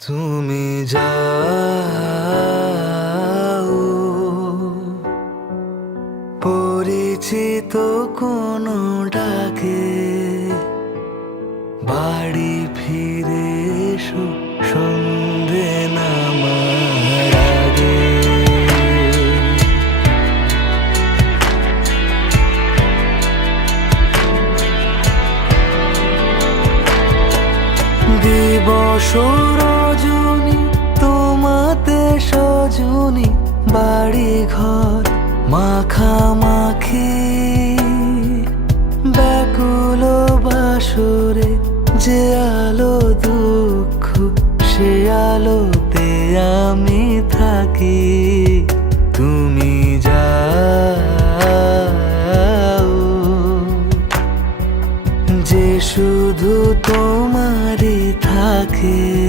তুমি যাও পরিচিত কোনো ডাকে, বাড়ি ফিরে এসো সন্ধে নামার আগে। দিবস রজনী তোমাতে সজনী, বাড়ি ঘর মাখামাখি, ব্যাকুল বাসরে যে আলো দুঃখ সে আলোতে আমি থাকি। তুমি যাও যে শুধু তোমারই থাকে।